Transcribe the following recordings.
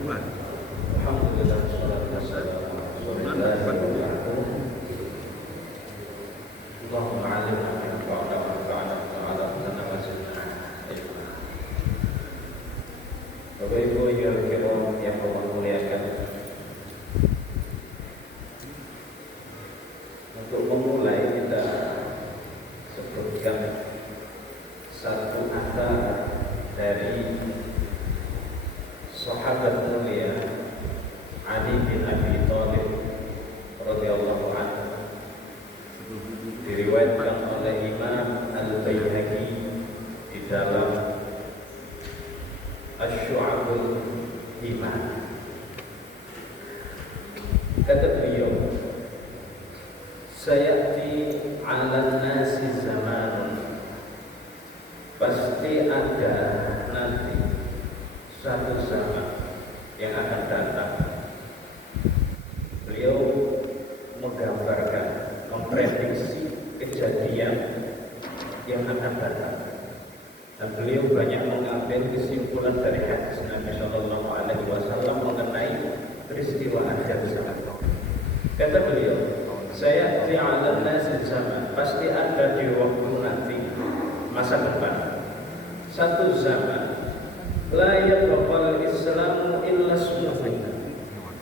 Alhamdulillah, wassalatu wassalamu ala Rasulillah. Allahumma 'allimna ma yanfa'una wanfa'na bima 'allamtana wa zidna ilma. Bapak Ibu yang Allah muliakan, untuk memulai kita sebutkan satu kata dari sahabat mulia Ali bin Abi Thalib radhiyallahu anhu, diriwayatkan oleh Imam Al-Baihaqi di dalam Asy-Syu'abul Iman. Kata beliau, sayati 'alan nasi zamanun, pasti ada nanti satu zaman yang akan datang. Beliau menggambarkan, memprediksi kejadian yang akan datang, dan beliau banyak mengambil kesimpulan dari hadis Nabi Shallallahu Alaihi Wasallam mengenai peristiwa akhir zaman. Kata beliau, saya ti'alan nasi zaman, pasti ada di waktu nanti masa depan satu zaman, la yabqal Islamu illa smuhu,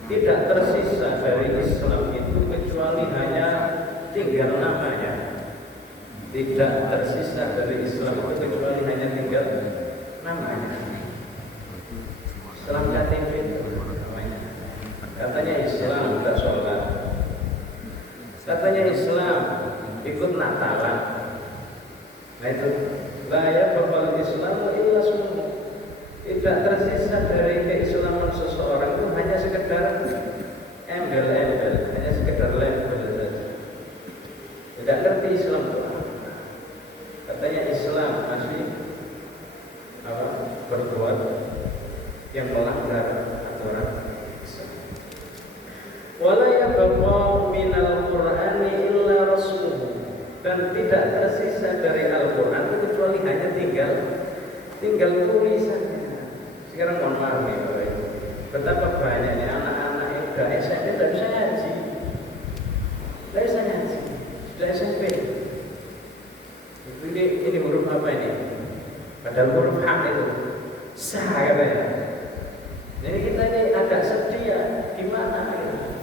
tidak tersisa dari Islam itu kecuali hanya tinggal namanya. Tidak tersisa dari Islam itu kecuali hanya tinggal namanya. Islam KTP namanya. Katanya Islam tidak sholat, katanya Islam ikut Natalan. Nah itu, la yabqal Islamu illa smuhu, tidak tersisa dari keislaman seseorang itu hanya sekedar embel-embel, hanya sekedar label saja. Tidak ngerti Islam itu apa. Katanya Islam masih berbuat yang melanggar aturan Islam. Wala yabqa minal Qur'ani illa rasmuhu, dan tidak tersisa dari Al-Quran kecuali hanya tinggal tulisannya. Sekarang mohon maaf ya Bapak Ibu, betapa banyaknya anak-anak yang sudah SMP tidak bisa ngaji, sudah SMP. Ini huruf apa ini? Padahal huruf H itu sah katanya. Jadi kita ini agak sedih ya, gimana gitu.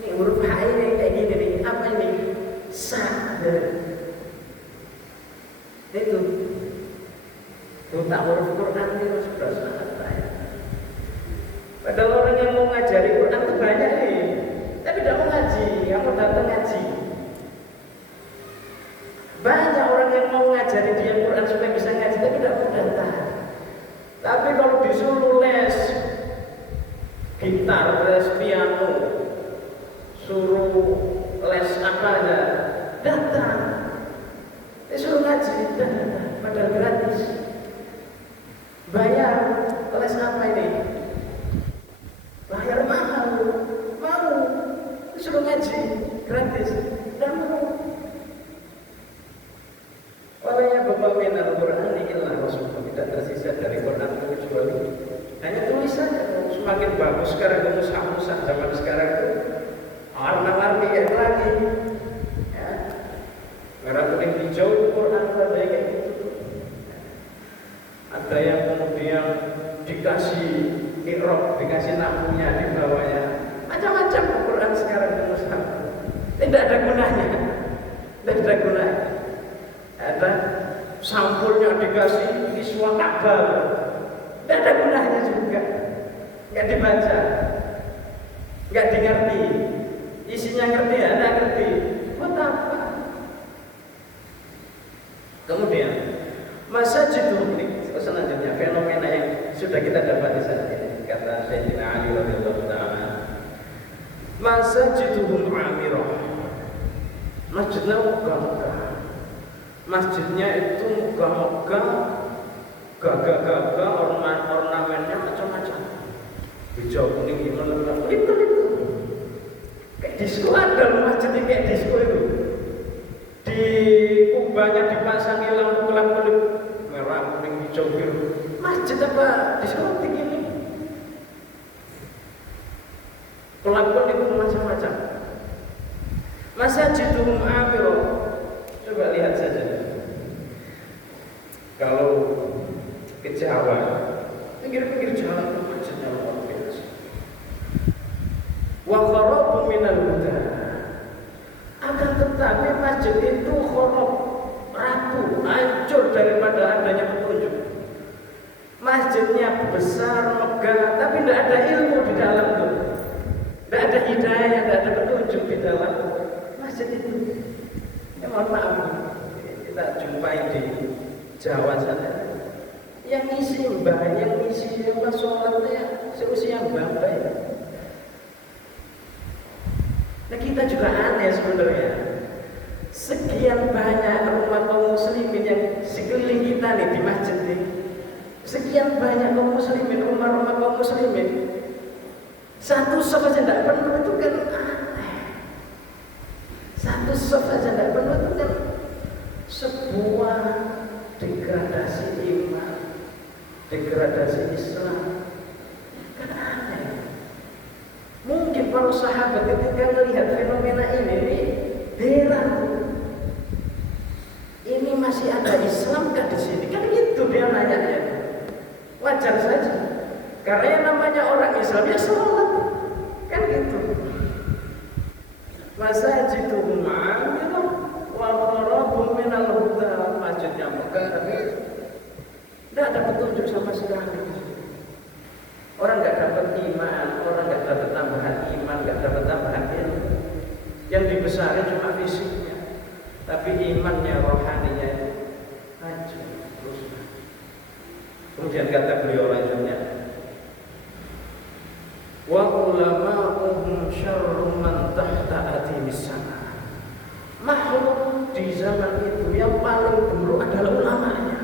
Ini huruf H ini kayak gini nih, apa ini? Sah. Itu tak huruf Quran itu sudah sangat banyak. Padahal orang yang mau ngajari Quran itu banyak nih, tapi tidak mau ngaji, yang mau datang ngaji. Banyak orang yang mau ngajari dia Quran supaya bisa ngaji, tapi tidak mau datang. Tapi kalau disuruh les gitar, les piano, suruh les apa aja, datang. Disuruh ngaji, datang, padahal gratis. Bayar, les apa ini? Bayar mahal, mau. Disuruh ngaji, gratis, dan mau. Walaya bapak min al-Qur'ani illa rasulullah, tidak tersisa dari Quran kecuali hanya tulisan. Semakin bagus sekarang mushaf zaman sekarang itu warna-warni kayak lagi, ya. Merah kuning hijau Quran ada kayak gitu. Ada yang kemudian dikasih iqra, dikasih namunya di bawahnya, macam-macam Quran sekarang di mushaf. Tidak ada gunanya, tidak ada gunanya. Ada sampulnya dikasih kiswah Ka'bah, tidak ada gunanya juga, nggak dibaca, nggak dimengerti, isinya ngerti ya, nggak ngerti, buat apa? Kemudian masa judulnya selanjutnya fenomena yang sudah kita dapati saat ini, kata Sayyidina Ali radhiyallahu ta'ala, masa judul amirah, masjidnya megah-megah. Masjidnya itu megah-megah, gagah-gagah, ornamennya macam-macam, hijau, kuning, gimana, itu. Kayak disko ada masjid ini, kayak disko itu. Di kubahnya dipasangi lampu-lampu merah, kuning, hijau, biru. Masjid apa diskotik ini? Masajidum amiro. Coba lihat saja. Kalau ke Jawa, pinggir-pinggir jalan itu masjidnya luar biasa. Wa kharabu minal huda. Akan tetapi masjid itu kharab, rapuh, hancur daripada adanya petunjuk. Masjidnya besar, megah, tapi tidak ada ilmu di dalam itu. Tidak ada hidayah, tidak ada petunjuk di dalam masjid itu. Ya mohon maaf, kita jumpai di Jawa sana. Yang ngisi mbah, yang ngisi apa sholatnya seusia mbah ya. Nah kita juga aneh sebenarnya. Sekian banyak rumah kaum muslimin yang sekeliling kita nih di masjid nih. Sekian banyak kaum muslimin, rumah-rumah kaum muslimin. Satu saf aja tidak penuh itu kan aneh. Satu saf aja tidak penuh itu kan sebuah degradasi iman, degradasi Islam. Kan aneh. Mungkin para sahabat ketika melihat fenomena ini heran. Ini masih ada Islam kan di sini? Kan gitu dia nanya ya. Wajar saja. Karena yang namanya orang Islam ya sholat. Kan gitu. Masajidum amiro wa kharabu minal huda. Masjidnya megah tapi tidak ada petunjuk sama sekali. Orang nggak dapat iman, orang nggak dapat tambahan iman, nggak dapat tambahan ilmu. Yang dibesarkan cuma fisiknya, tapi imannya, rohaninya hancur terus. Kemudian kata beliau lanjutnya, wa ulama'uhum syarru man tahta adimis sana. Makhluk di zaman itu yang paling buruk adalah ulamanya.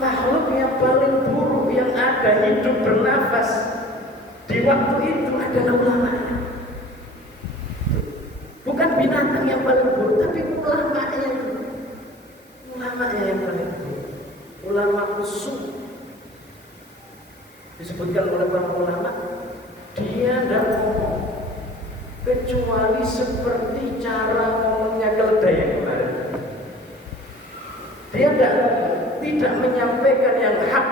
Makhluk yang paling buruk yang ada hidup bernafas di waktu itu adalah ulamanya. Bukan binatang yang paling buruk, tapi ulamanya itu. Ulamanya yang paling buruk. Ulama usul disebutkan oleh para ulama, dia tidak ngomong kecuali seperti cara ngomongnya keledai yang kemarin. Dia tidak menyampaikan yang hak,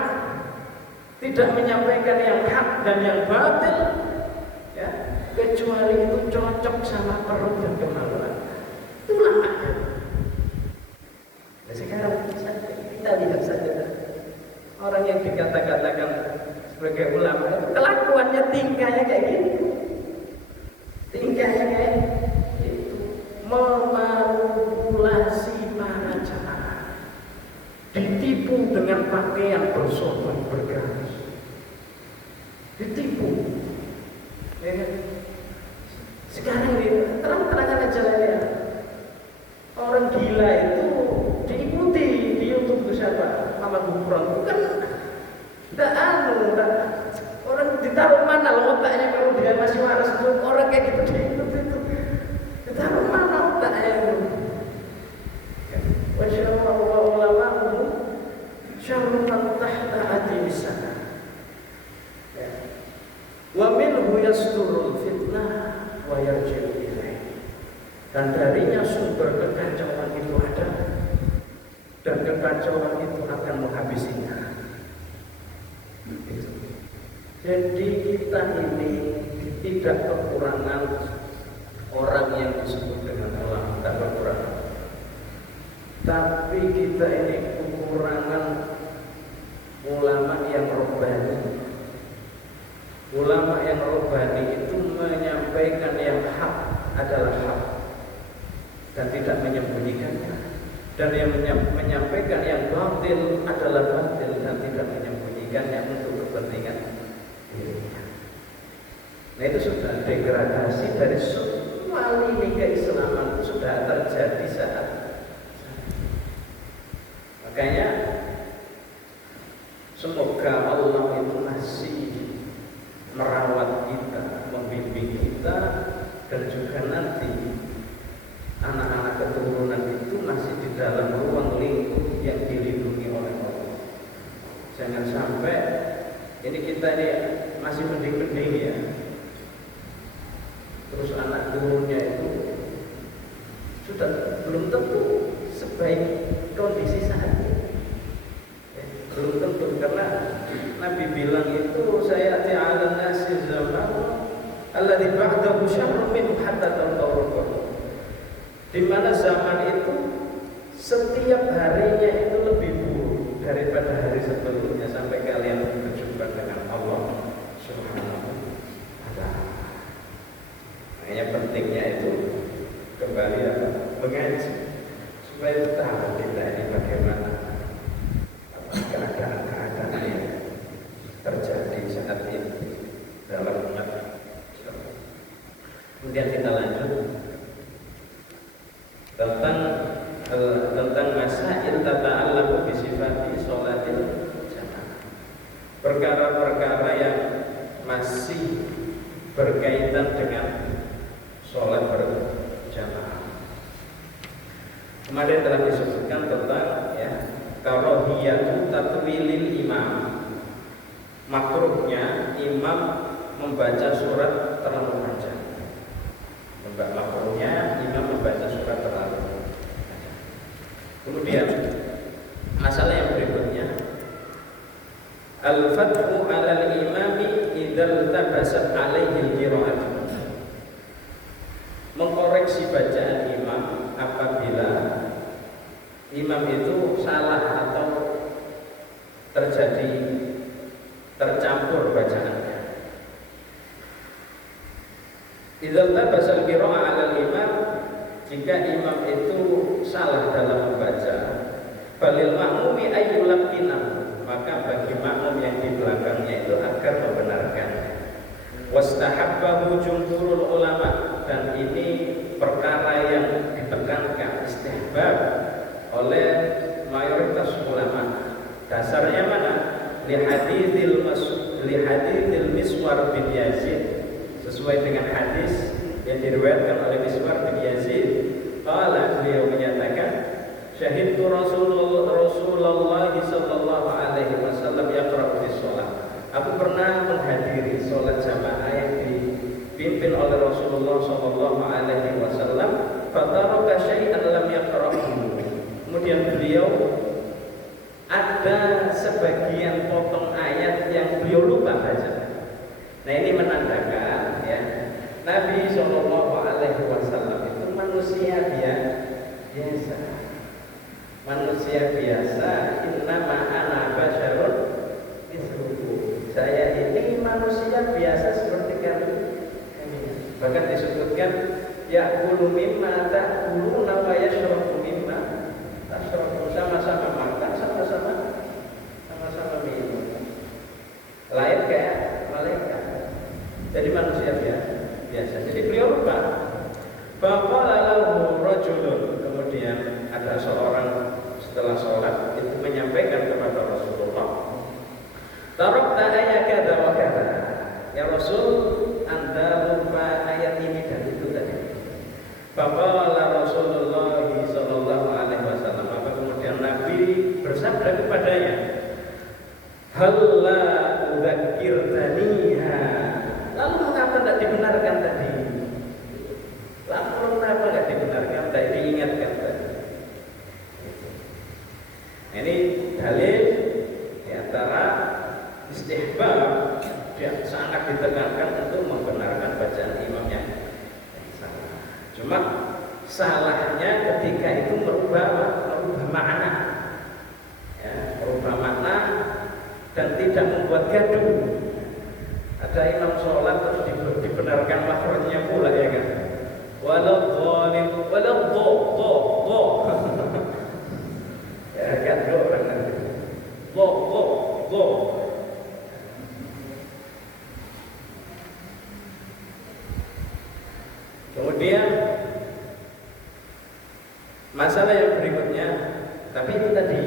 tidak menyampaikan yang hak dan yang batil, ya, kecuali itu cocok sama perut dan kemauan. Itulah makna. Nah, sekarang kita lihat saja orang yang dikatakan sebagai ulama, kelakuannya, tingkahnya kayak gitu, tingkahnya kayak itu, memanipulasi para jamaah, ditipu dengan pakaian bersobek bergaris, ditipu. Ya. Sekarang ini terang-terangan aja ya, orang gila itu diikuti di YouTube itu siapa? Muhammad Gufron. Bukan enggak orang ditaruh mana loh otaknya kalau dia masih waras itu orang kayak gitu diikuti itu. Ditaruh mana otaknya itu? Wa syarrul ulama'u syarrun tahta adimis sana. Wa minhu yasturul fitnah wa yarji'u ilaihi. Dan darinya sumber kekacauan itu ada, dan kekacauan itu akan menghabisinya. Jadi kita ini tidak kekurangan orang yang disebut dengan ulama, tidak kekurangan. Tapi kita ini kekurangan ulama yang robbani. Ulama yang robbani itu menyampaikan yang hak adalah hak dan tidak menyembunyikannya, dan yang menyampaikan yang batil adalah batil dan tidak menyembunyikannya untuk kepentingan dirinya. Nah itu sudah degradasi dari semua lini keislaman, itu sudah terjadi saat. Makanya semoga Allah itu masih merawat kita, membimbing kita, dan juga nanti anak-anak keturunan itu masih di dalam ruang lingkup yang dilindungi oleh Allah. Jangan sampai ini kita ini masih mending-mending ya. terus anak turunnya itu sudah belum tentu sebaik kondisi saat ini. Belum tentu, karena Nabi bilang itu saya ta'ala nasi zaman alladzi ba'dahu syarrun minhu hatta tawqaw. Di mana zaman itu setiap harinya itu lebih buruk daripada hari sebelumnya sampai kalian berjumpa dengan Allah Subhanahu wa ta'ala. Makanya pentingnya itu kembali mengaji supaya tahu kita ini bagaimana keadaan yang terjadi saat ini dalam umat. Kemudian kita lanjut tentang masail tata'allaqu bi sifati sholatil jamaah. Perkara-perkara yang masih berkaitan dengan sholat berjamaah. Kemarin telah disebutkan tentang karahiyatu tatwilil imam, makruhnya imam membaca surat terlalu panjang. Makruhnya imam membaca surat terlalu panjang. Kemudian masalah yang berikutnya, al-fathu 'alal imami idzal tabasat 'alaihi al-qira'at. Mengkoreksi bacaan imam apabila imam itu salah atau tercampur bacaannya. Idzal tabasal qira'ah 'alal imam, jika imam itu salah dalam membaca, balil ma'mumi ayyulaqqina, maka bagi makmum yang di belakangnya itu agar membenarkan. Wastahabbahu jumhurul ulama, dan ini perkara yang ditekankan istihbab oleh mayoritas ulama. Dasarnya mana? Li hadithil Miswar bin Yazid, sesuai dengan hadis yang diriwayatkan oleh Miswar bin Yazid. Qala, beliau menyatakan, syahidtu Rasulullah sallallahu alaihi wasallam yaqra'u fi shalah. Aku pernah menghadiri sholat jamaah yang dipimpin oleh Rasulullah sallallahu alaihi wasallam. Fataraka syai'an lam yaqra'hu. Kemudian beliau ada sebagian potong ayat yang beliau lupa baca. Nah, ini menandakan Nabi Shallallahu Alaihi Wasallam itu manusia biasa. Manusia biasa. Innama ana basyarun mithlukum. Saya ini manusia biasa seperti kalian. Bahkan disebutkan ya'kulu mimma ta'kuluna wa yashrabu mimma tashrabun, sama-sama makan, sama-sama minum. Lain kayak malaikat. Jadi manusia biasa. Jadi beliau lupa. Faqala lahu rajulun, kemudian ada seorang setelah sholat itu menyampaikan kepada Rasulullah, tarakta ayat kada wa kada. Ya Rasul, Anda lupa ayat ini dan itu tadi. Faqala Rasulullah sallallahu alaihi wasallam, maka kemudian Nabi bersabda kepadanya, halla udzakirtaniha. Lalu mengapa tidak dibenarkan tadi? Lalu mengapa tidak dibenarkan, tidak diingatkan tadi? Ini dalil di antara istihbab yang sangat ditekankan untuk membenarkan bacaan imam yang salah. Cuma salahnya ketika itu merubah makna, merubah makna dan tidak membuat gaduh. Ada imam sholat terus dibenarkan makhrajnya pula, ya kan? Walau dhalim, walau dho. Ya kan, orang nanti. Dho. Kemudian masalah yang berikutnya, tapi itu tadi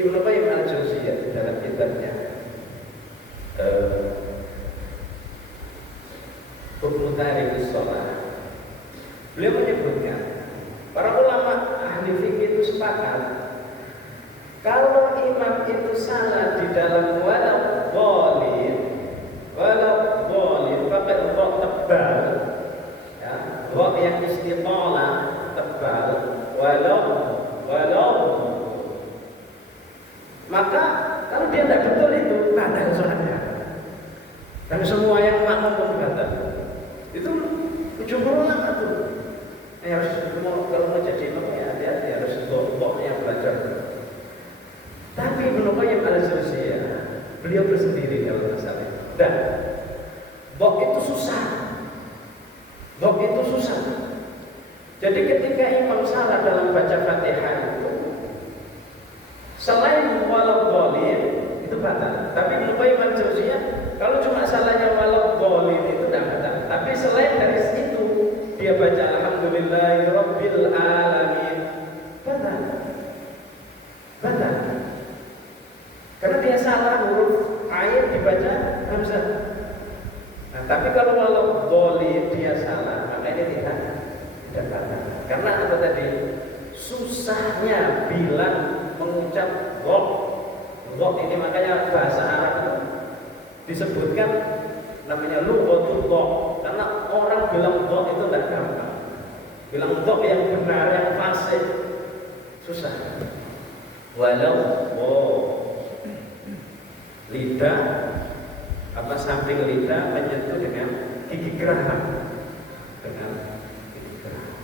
Ibnu Qayyim al-Jauziyah dalam kitabnya Hukmu Tarikus Shalah, beliau menyebutkan para ulama ahli fikih itu sepakat kalau imam itu salah di dalam walau dhalim faqad tidur sendiri kalau masalah. Dan bok itu susah. Bok itu susah. Jadi ketika imam salah dalam baca Fatihah itu, selain walau boleh itu batal. Tapi Ibnu Qayyim al-Jauziyah kalau cuma salahnya walau boleh itu tidak batal. Tapi selain dari situ dia baca alhamdulillahirabbil alamin, batal. Batal. Karena dia salah huruf ayat dibaca hamzah. Nah, tapi kalau walau boleh dia salah, maka ini tidak batal. Karena apa tadi? Susahnya bilang mengucap gok. Gok ini makanya bahasa Arab itu disebutkan namanya lughatul gok. Karena orang bilang gok itu tidak gampang. Bilang gok yang benar, yang fasih susah. Walau lidah apa samping lidah menyentuh dengan gigi geraham, dengan gigi geraham.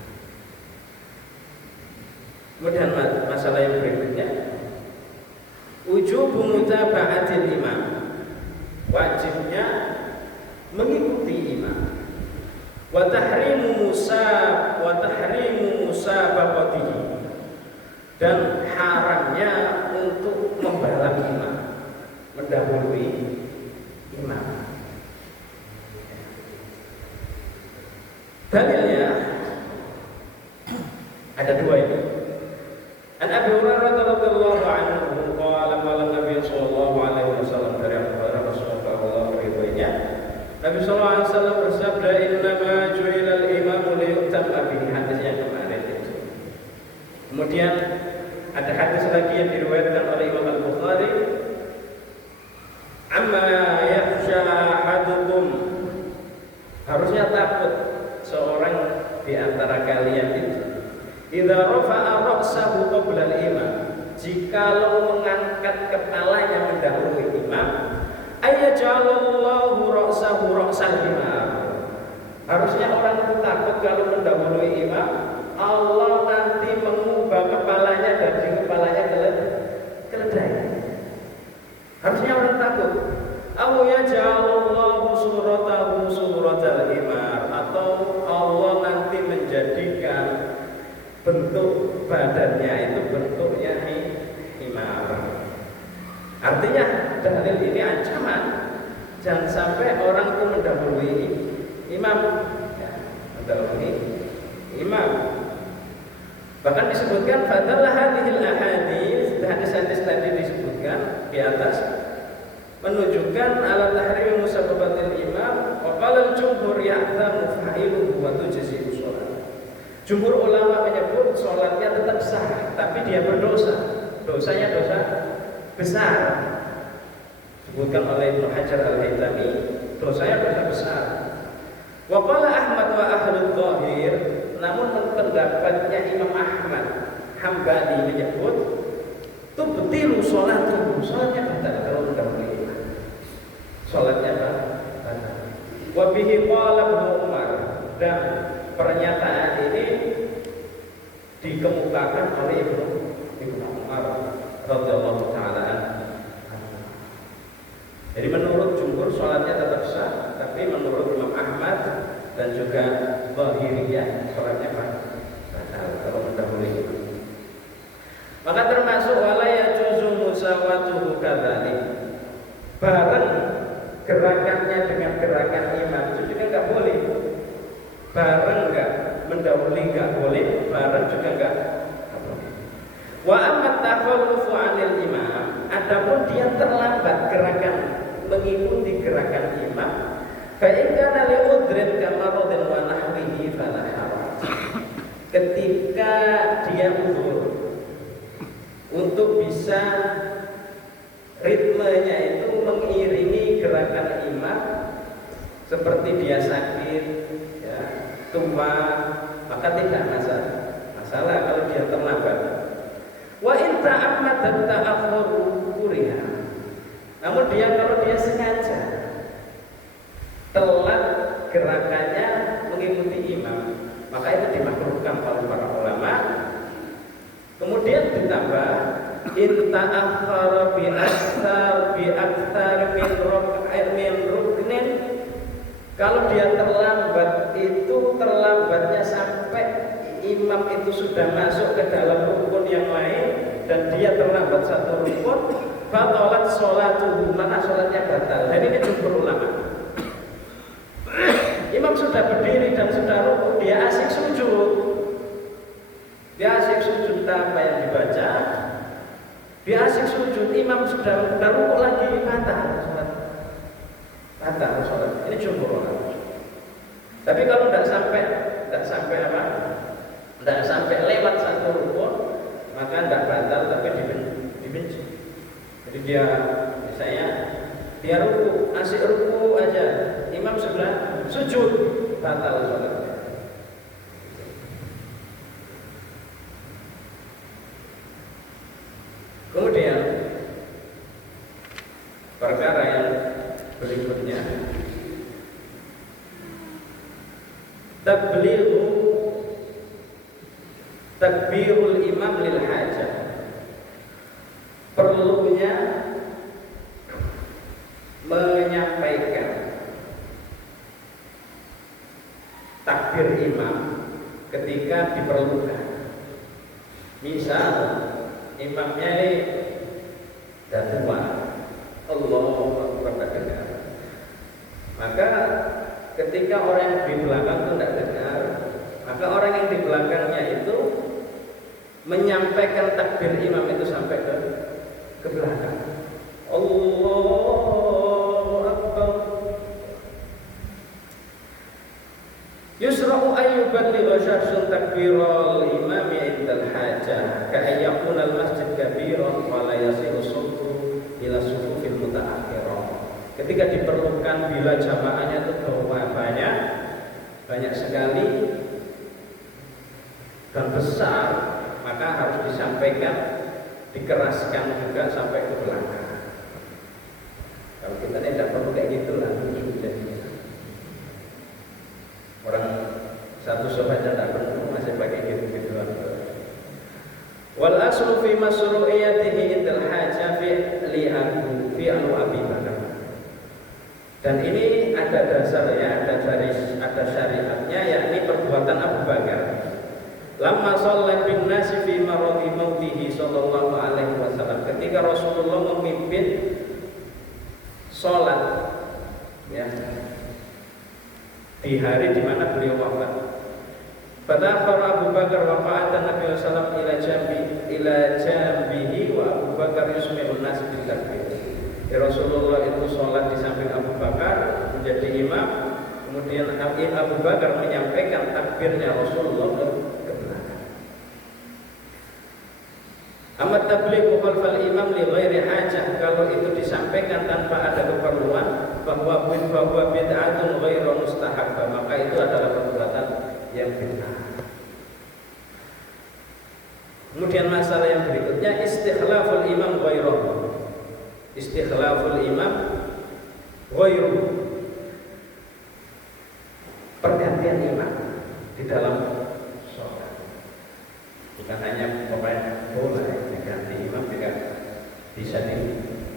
Kemudian masalah yang berikutnya, wujubu mutaba'atil imam, wajibnya mengikuti imam. Wa tahrimu musabaqatihi, dan haramnya untuk membalap imam, mendahului imam. Dalilnya ada dua ini. An Abi Hurairah radhiyallahu anhu qala qala Nabi sallallahu alaihi wasallam, dari Abu Hurairah Rasulullah riwayatnya Nabi sallallahu alaihi wasallam bersabda, innama ju'ilal imamu liyu'tamma bihi, hadisnya kemarin itu. Kemudian ada hadis lagi yang diriwayatkan oleh Imam Al-Bukhari, amma yakhsha ahadukum, harusnya takut seorang di antara kalian itu, idza rafa'a ra'sahu qabla al-imam, jikalau mengangkat kepalanya mendahului imam, ayyajallallahu ra'sahu ra'sal imam, harusnya orang itu takut kalau mendahului imam Allah nanti mengubah kepalanya dari kepalanya keledai. Harusnya orang takut. Aw yaj'alullahu suratahu suratal himar, atau Allah nanti menjadikan bentuk badannya itu bentuknya himar. Artinya dalil ini ancaman, jangan sampai orang itu mendahului imam, ya, mendahului imam. Bahkan disebutkan fadalah hadhil ahadits, hadis-hadis tadi disebutkan di atas menunjukkan ala tahrim musabaqatil imam, wa qala al-jumhur ya'tamu fa'iluhu wa tujzi'u shalat. Jumhur ulama menyebut salatnya tetap sah, tapi dia berdosa. Dosanya dosa besar. Disebutkan oleh Ibnu Hajar Al-Haytami, dosanya dosa besar. Wa qala Ahmad wa ahlul zahir, namun pendapatnya Imam Ahmad Hambali menyebut tubtilu sholatuhu, sholatnya batal kalau mendahului imam, sholatnya batal. Wa bihi qala Ibnu Umar, dan pernyataan ini dikemukakan oleh Ibnu Umar radhiyallahu taala. Jadi menurut jumhur sholatnya tetap sah, tapi menurut Imam Ahmad dan juga Zahiriyah sholatnya batal kalau mendahului imam. Maka termasuk wala yajuzu musawatuhu kadzalik, bareng gerakannya dengan gerakan imam itu juga enggak boleh. Bareng enggak, mendahului enggak boleh, bareng juga enggak boleh. Wa amma takhallufu 'anil imam, adapun dia terlambat gerakan mengikuti gerakan imam, fa in kana li udrin kama radin wa nahwihi fala haraj. Ketika dia uzur untuk bisa ritmenya itu mengiringi gerakan imam, seperti dia sakit, ya, tua, maka tidak masalah kalau dia terlambat. Wa in ta'ammada ta'akhur kuriha, namun kalau dia sengaja telat gerakannya mengikuti imam, maka itu dimakruhkan oleh para ulama. Kemudian ditambah inta akhara bi aktsar min ruknin, kalau dia terlambat itu terlambatnya sampai imam itu sudah masuk ke dalam rukun yang lain dan dia terlambat satu rukun, batalat sholatuhu, maka sholatnya batal. Dan ini jumhur ulama. Imam sudah berdiri dan sudah rukun, dia asik sujud. Dia asik sujud apa yang dibaca. Dia asik sujud, imam sudah rukun lagi, batal sholat. Batal sholat. Ini jumhur ulama. Tapi kalau tidak sampai apa? Tidak sampai lewat satu rukun, maka tidak batal tapi dibenci. Jadi dia misalnya dia ruku, asik ruku aja, imam sudah sujud, batal sholatnya. Kemudian perkara yang berikutnya, takbirul imam lil hajah, perlunya menyampaikan takbir imam ketika diperlukan. Misal imamnya ini dah tua, Allahu Akbar dengar, maka ketika orang yang di belakang itu tidak dengar, maka orang yang di belakangnya itu menyampaikan takbir imam itu sampai ke belakang. Allahu Akbar. Yusra'u ayyuballigha syakhsun takbiral imami indal hajah ka'ayyakun al-masjid kabiran wa la yasiru sultu ila sufufil muta'akhirah. Ketika diperlukan bila jamaahnya itu banyak sekali dan besar, maka harus disampaikan, dikeraskan juga sampai ke belakang. Kalau kita tidak perlu kayak gitulah, orang satu sobat tidak perlu masih pakai gitu-gituan. Wal aslu fi masru'iyatihi indal hajah fi anu Abi Bakar. Dan ini ada dasarnya, ada syariatnya, yakni perbuatan Abu Bakar. Lamma shalla bin nasi fi maradi mautihi sallallahu alaihi wasallam, ketika Rasulullah memimpin salat ya di hari di mana beliau wafat. Fadakhara Abu Bakar wa qa'ada Nabi sallallahu alaihi wasallam ila jambihi wa Abu Bakar yusmi'un nas bil takbir. Rasulullah itu salat di samping Abu Bakar menjadi imam, kemudian Abu Bakar menyampaikan takbirnya Rasulullah ke belakang. Amat tablighu khalfal imam li ghairi hajah, kalau itu disampaikan tanpa ada keperluan, bahwa bid'atun ghairu mustahabbah, maka itu adalah perbuatan yang bid'ah. Kemudian masalah yang berikutnya, istikhlaful imam ghairuhu. Istikhlaful imam ghairuhu, pergantian imam di dalam sholat. Bukan hanya pemain bola yang diganti imam, juga bisa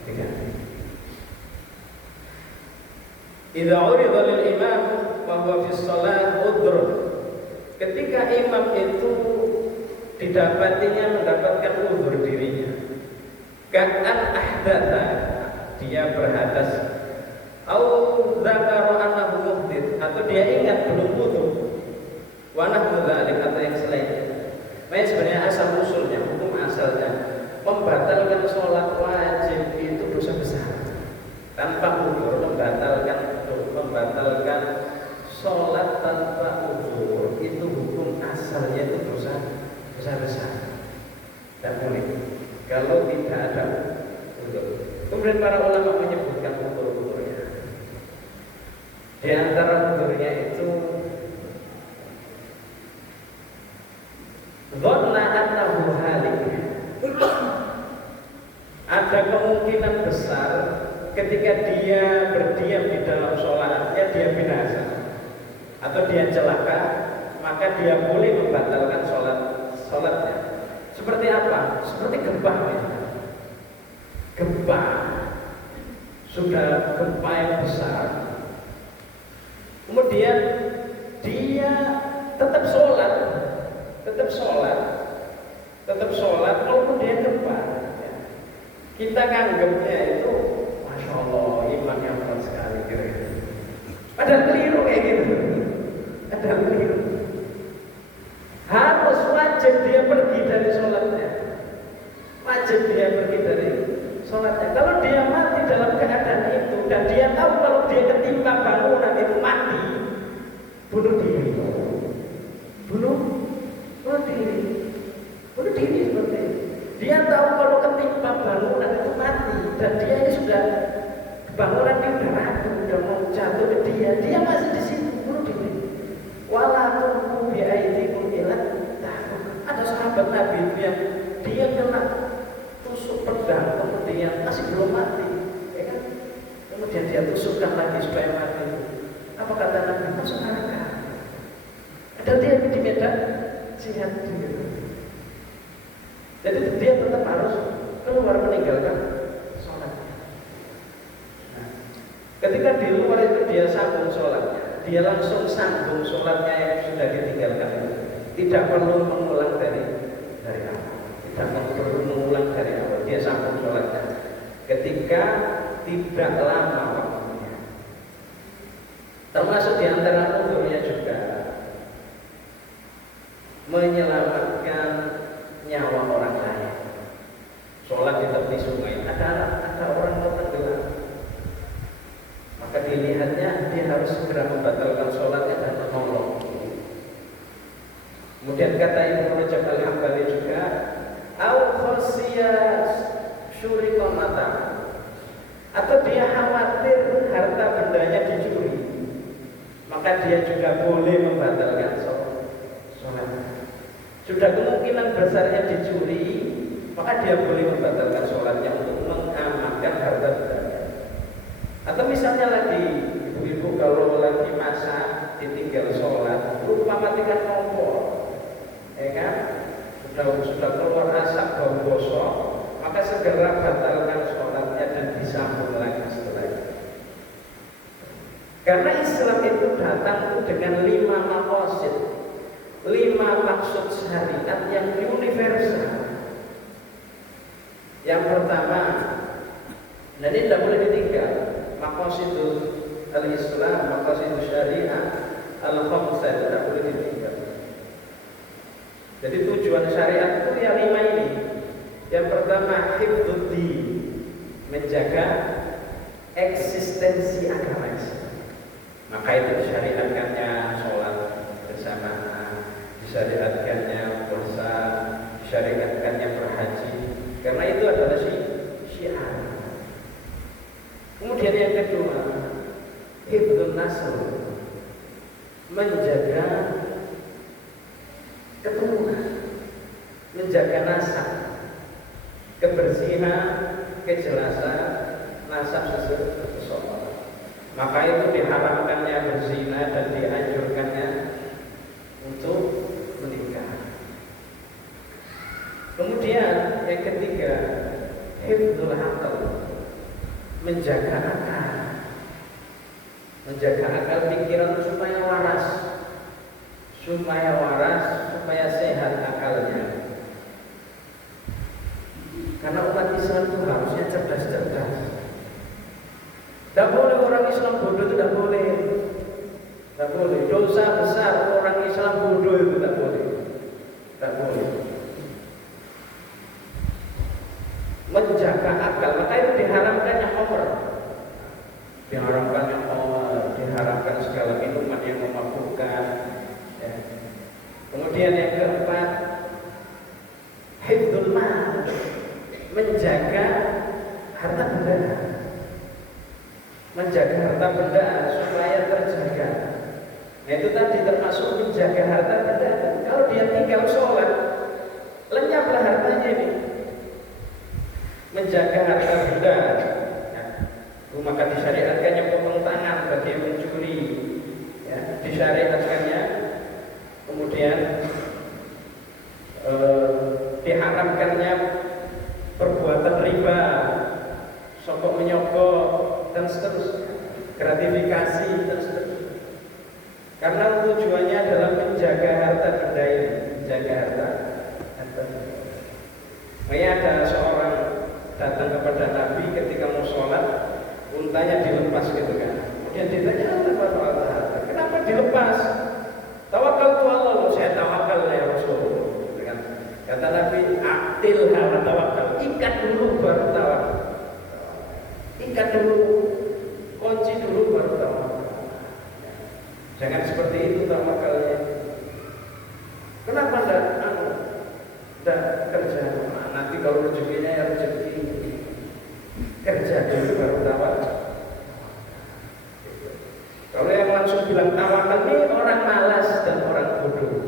diganti. Idza urida lil imam wa huwa fi shalah udhr, ketika imam itu didapatinya mendapatkan udhur dirinya, ka'an ahdatha, dia berhadas, au dzakara annahu muhdits, atau dia ingat belum wudu, wa nahwu dzalik, atau yang selain. Nah, sebenarnya asal usulnya, hukum asalnya, membatalkan sholat wajib itu dosa besar. Tanpa udzur membatalkan sholat tanpa udzur itu hukum asalnya itu dosa besar. Tidak boleh kalau tidak ada udzur. Kemudian para ulama menyebutkan udzur-udzurnya. Di antara udzurnya itu dhanna annahu halik. Ada kemungkinan besar ketika dia berdiam di dalam sholatnya dia binasa atau dia celaka, maka dia boleh membatalkan sholatnya. Seperti apa? Seperti gempa. gempa, sudah gempa yang besar, kemudian dia tetap sholat, walaupun dia gempa. Kita nganggapnya itu, masya Allah, imannya kuat sekali kira-kira. Padahal keliru kayak gitu. Padahal keliru. Harus wajib dia pergi dari sholatnya. Kalau dia mati dalam keadaan itu dan dia tahu kalau dia ketimpa bangunan itu mati, bunuh diri seperti itu. Dia tahu kalau ketimpa bangunan itu mati dan dia ini sudah bangunan ini udah rapuh, udah mau jatuh ke dia masih di situ, bunuh diri. Walaupun biaidikum ila tahluk. Ada sahabat Nabi itu yang dia kena tusuk pedang, kemudian masih belum mati, ya kan? Kemudian dia tusukkan lagi supaya mati. Apa kata Nabi? Masuk neraka. Padahal dia di medan jihad gitu. Jadi dia tetap harus keluar meninggalkan sholat. Nah, ketika di luar itu dia sambung sholatnya, dia langsung sambung sholatnya yang sudah ditinggalkan itu. Tidak perlu mengulang dari awal. Dia sambung sholatnya. Ketika tidak lama waktunya. Termasuk di antara udhurnya juga menyelamatkan nyawa orang lain. Sholat di tepi sungai, ada orang tenggelam, maka dilihatnya dia harus segera membatalkan sholatnya dan menolong. Kemudian kata Ibnu Rajab Al-Hambali juga, au khasiya syuriqan mata, atau dia khawatir harta bendanya dicuri, maka dia juga boleh membatalkan sholat. Sudah kemungkinan besarnya dicuri, maka dia boleh membatalkan sholatnya untuk mengamankan harta bendanya. Atau misalnya lagi ibu-ibu kalau lagi masak ditinggal sholat, lupa matikan kompor, ya kan? Sudah keluar asap bau gosok, maka segera batalkan sholatnya dan disambung lagi setelah itu. Karena Islam itu datang dengan 5 maqasid, 5 maksud syariat yang universal. Yang pertama, dan ini tidak boleh ditinggal, maqasidul al-Islam, maqasidul syariah al-khamsah, tidak boleh ditinggal. Jadi tujuan syariat itu yang 5 ini. Yang pertama, hifdzuddin, menjaga eksistensi agama Islam. Maka itu disyariatkannya sholat bersamaan, disyariatkannya puasa, disyariatkannya berhaji, karena itu adalah syiar. Kemudian yang kedua, hifdzun nasl, menjaga keturunan, menjaga nasab, kebersihan, kejelasan nasab seseorang. Maka itu diharamkannya berzina dan dianjurkannya untuk menikah. Kemudian yang ketiga, hifdzul aql, menjaga akal pikiran supaya waras, supaya sehat akalnya. Karena umat Islam itu harusnya cerdas. Tidak boleh orang Islam bodoh, itu tidak boleh. Tidak boleh. Dosa besar orang Islam bodoh itu tidak boleh. Tidak boleh. Menjaga akal, maka itu diharamkannya khamr, diharamkan segala minuman yang memabukkan. Ya. Kemudian yang keempat, hifdzul mal, menjaga harta benda, supaya terjaga. Nah itu tadi termasuk menjaga harta benda. Kalau dia tinggal sholat, lenyaplah hartanya ini. Menjaga harta benda, maka disyariatkannya potong tangan bagi yang mencuri, ya, disyariatkannya. Kemudian diharamkannya perbuatan riba, swarga dan seterusnya, gratifikasi dan seterusnya. Karena tujuannya adalah menjaga harta benda ini, menjaga harta. Makanya ada seorang datang kepada Nabi ketika mau sholat, untanya dilepas gitu kan. Kemudian ditanya, kenapa dilepas? Tawakal tu Allah, saya tawakal ya Rasulullah. Kata Nabi, aktil hawa tawakal, ikat dulu baru tawakal. Ikat dulu, kunci dulu baru tawakal. Jangan seperti itu tawakalnya. Kenapa enggak kerja? Nanti kalau rezekinya ya rezeki, kerja dulu baru tawakal. Kalau yang langsung bilang tawakal ini orang malas dan orang bodoh.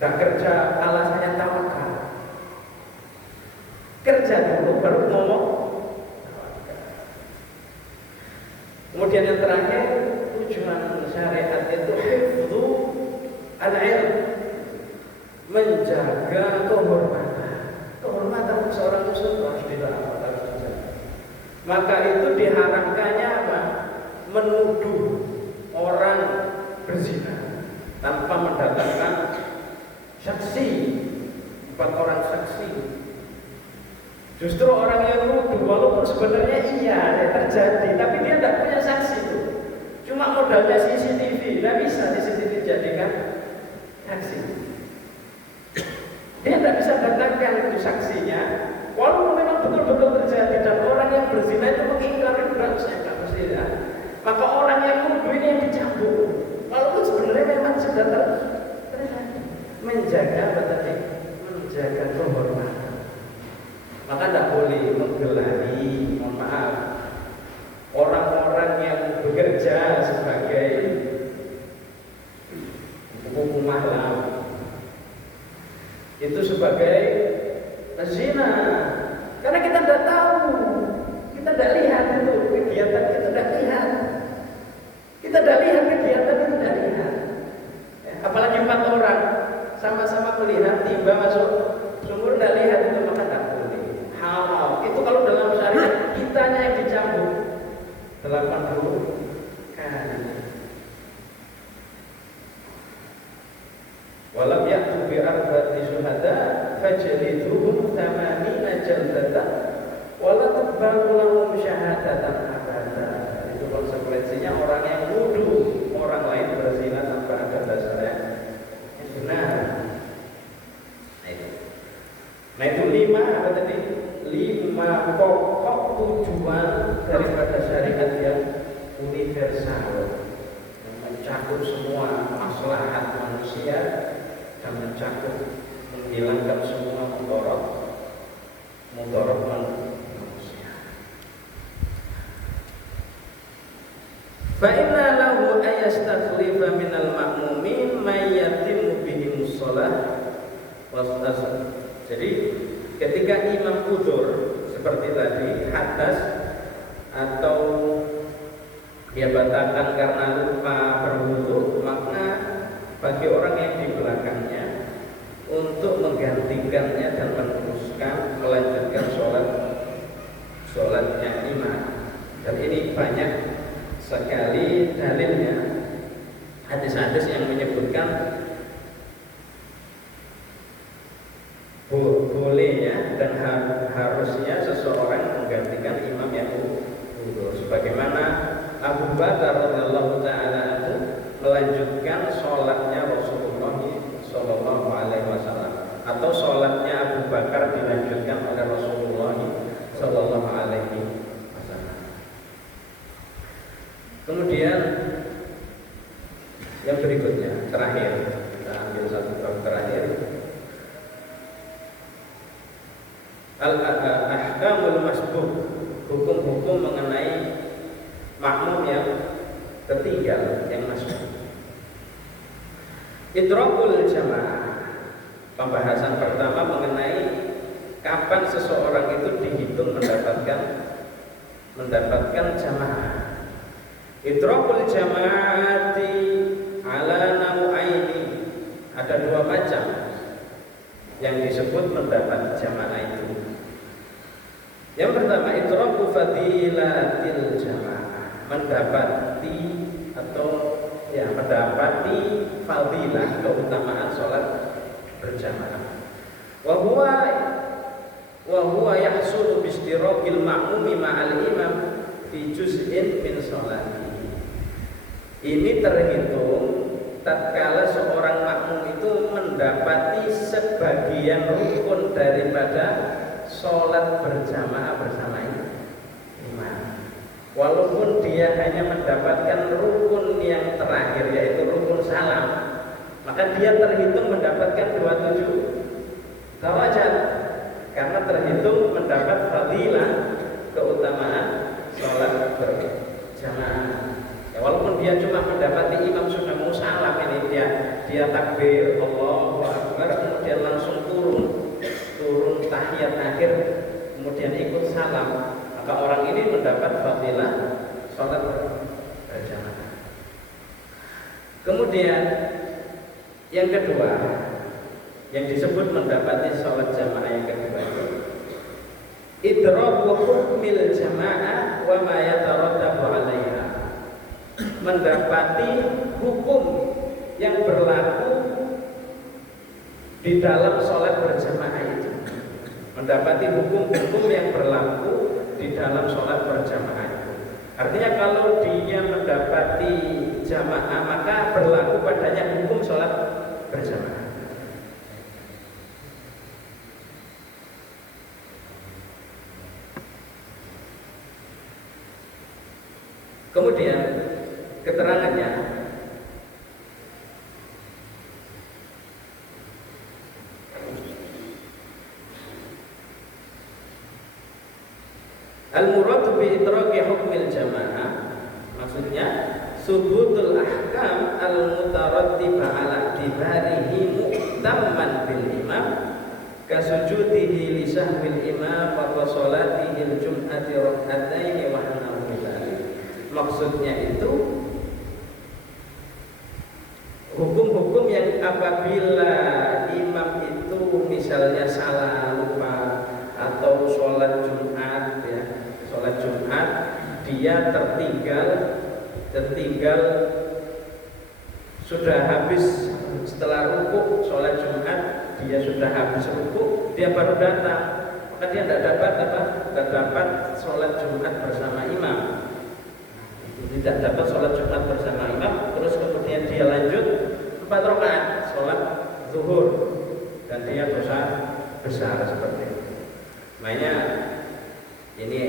Nggak kerja alasannya tawakal. Kerja dulu baru ngomong tawakal. Kemudian yang terakhir, tujuan syariat itu hifdzu al-ilm, menjaga kehormatan. Kehormatan seorang muslim harus dijaga. Maka itu diharamkannya apa? Menuduh orang berzina tanpa mendatangkan saksi, 4 orang saksi. Justru orang yang nuduh walaupun sebenarnya iya terjadi, tapi dia tidak punya saksi itu. Cuma modalnya CCTV, tidak bisa CCTV jadikan saksi. Dia tidak bisa datangkan itu saksinya, walaupun memang betul-betul terjadi dan orang yang berzina itu mengingkari berat saya nggak mesti ya. Maka orang yang nuduh ini yang dicambuk, walaupun sebenarnya memang sudah terjadi. Menjaga apa tadi? Menjaga kehormatan. Maka tidak boleh menggelari, mohon maaf, orang-orang yang bekerja sebagai buku malam itu sebagai pezina, karena kita tidak tahu, kita tidak lihat itu kegiatan, kita tidak lihat, kegiatan itu tidak lihat. Apalagi 4 orang sama-sama melihat tiba masuk sumur, tidak lihat itu, maka tidak boleh. Halal itu kalau dalam syariat kitanya yang dicambuk 80 kali. Walam ya'tu bi arba'ati syuhada fajliduhum 80 jaldatan wala taqbalu lahum syahadatan abada. Itu konsekuensinya orang yang nuduh orang lain berzina tanpa ada dasarnya yang benar. Nah itu 5 apa tadi? 5 pokok tujuan daripada syariat yang universal, yang mencakup semua maslahat manusia dan mencakup menghilangkan semua mudarat manusia. Fa inna lahu ayastakhlifa minal ma'mumin may yatimu bihimus shalah wastasal. Jadi ketika imam udzur seperti tadi, hadas atau dia batalkan karena lupa berwudu, maka bagi orang yang di belakangnya untuk menggantikannya dan meneruskan melanjutkan sholatnya imam. Dan ini banyak sekali dalilnya, hadis-hadis yang menyebutkan bolehnya dan harusnya seseorang menggantikan imam yang udzur, sebagaimana Abu Bakar radhiyallahu taala anhu melanjutkan sholatnya Rasulullah sallallahu alaihi wasallam, atau sholatnya Abu Bakar dilanjutkan oleh Rasulullah sallallahu alaihi wasallam. Kemudian yang berikutnya, terakhir, kita ambil satu bab terakhir, al-ahkamul masbuq, hukum-hukum mengenai makmum yang ketinggal, yang masbuk. Idrakul jamaah, pembahasan pertama mengenai kapan seseorang itu dihitung mendapatkan jamaah. Idrakul jamaati ala nau'aini, ada 2 macam yang disebut mendapat jamaah itu. Yang pertama pertama idraku fadilatil jamaah, mendapati atau ya mendapati fadilah keutamaan sholat berjamaah. Wa huwa yahsulu bi istiraqil ma'mumi ma'al imam fi juz'in min sholati. Ini terhitung tatkala seorang makmum itu mendapati sebagian rukun daripada sholat berjamaah bersama imam. Walaupun dia hanya mendapatkan rukun yang terakhir yaitu rukun salam, maka dia terhitung mendapatkan 27 derajat karena terhitung mendapat fadilah keutamaan sholat berjamaah. Ya, walaupun dia cuma mendapati imam sudah mau salam ini dia takbir Allahu Akbar kemudian langsung turun tahiyat akhir kemudian ikut salam, maka orang ini mendapat fadilah sholat berjamaah. Kemudian yang kedua yang disebut mendapati sholat jamaah yang kedua itu idraku hukmil jamaah wa ma yatarattabu 'alaiha, mendapati hukum yang berlaku di dalam sholat berjamaah itu, mendapati hukum-hukum yang berlaku di dalam sholat berjamaah itu. Artinya kalau dia mendapati jamaah maka berlaku padanya hukum sholat berjamaah. Kemudian keterangannya al-muradu bi idraki hukmil jamaah, maksudnya subutul ahkam al-mutarattibah ala tibarihi mu'tamman bil imam kasujudihi li sahwil imam wa sholatihi al-jum'ati rak'ataini wa nahwi dzalik. Maksudnya itu hukum-hukum yang apabila imam itu misalnya salah lupa atau sholat Jumat ya, sholat Jumat dia tertinggal sudah habis setelah ruku sholat Jumat dia sudah habis ruku dia baru datang, maka dia tidak dapat sholat Jumat bersama imam. Tidak dapat sholat Jumat bersama imam, terus kemudian dia lanjut 4 rakaat sholat zuhur dan dia dosa besar seperti itu. Makanya ini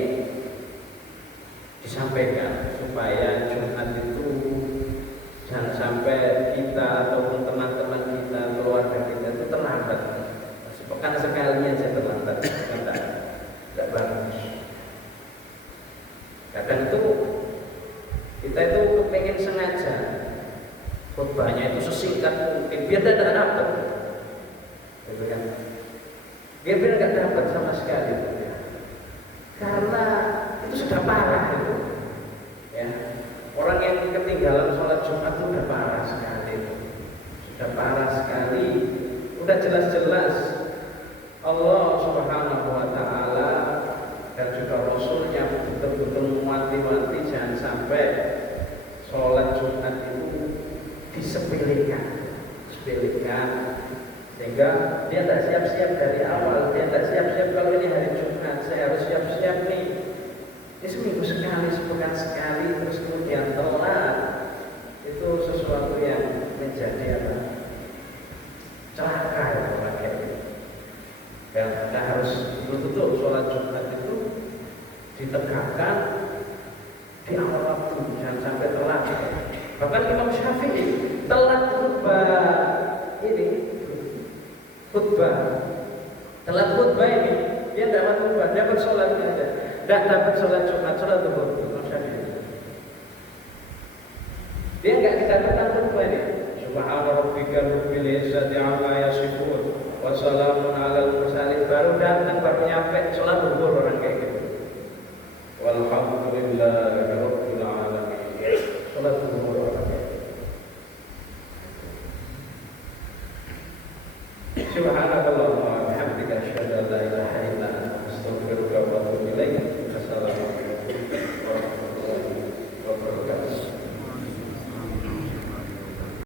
disampaikan supaya Jumat itu jangan sampai kita ataupun teman-teman kita, keluarga kita itu terlambat. Sepekan sekali aja terlambat, tidak bagus. Kadang itu kita itu pengen sengaja khutbahnya itu sesingkat mungkin biar tidak dapat, gitu kan? Biar nggak dapat sama sekali, gitu. Karena itu sudah parah itu, ya. Orang yang ketinggalan sholat Jumat itu sudah parah sekali, sudah parah sekali, udah jelas-jelas Allah Subhanahu Wa Taala dan juga Rasulnya betul-betul mewanti-wanti jangan sampai sholat Jumat itu disepelekan, sehingga dia tidak siap-siap dari awal, dia tidak siap-siap kalau ini hari Jumat, saya harus siap-siap nih. Ini seminggu sekali, sepekan sekali, terus kemudian telat, itu sesuatu yang menjadi apa? Celaka ya pakai. Dan kita harus betul-betul sholat Jumat itu ditegakkan di awal waktu, jangan sampai telat. Bahkan Imam Syafi'i telat khutbah ini, dia tidak dapat khutbah, dapat sholatnya aja, tidak dapat sholat Jumat, sholat zuhur. Imam Syafi'i dia nggak kedapatan khutbah ini. Subhana rabbika rabbil izzati amma yasifun wa salamun alal mursalin, baru datang baru nyampe sholat zuhur orang kayak gitu. Walhamdulillahi rabbil alamin, sholat zuhur orang kayak gitu. Subhanallah wa bihamdika asyhadu an la ilaha